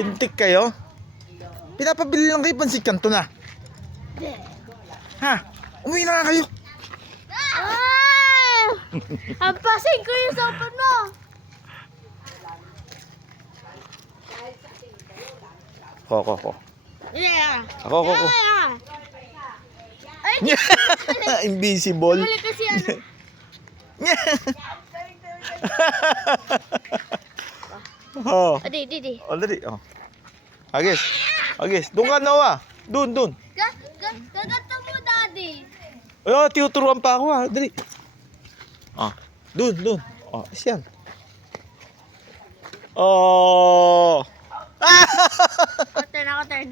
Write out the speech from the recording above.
Lintik kayo? Pinapabili lang kayo pansit kanto na. Ha? Umuwi na nga kayo. Hampasin ko yung sopan mo. Ko. Yeah. Ako. Ay, Invisible. mali kasi ano. Oh. Di. Already. Oh. Agis. Doon ka Noah. Doon. Gaganta mo, Daddy. Oh, tinuturuan pa ako ha. Dali. Ah, doon. Oh, siyan. Oh. Ako turn.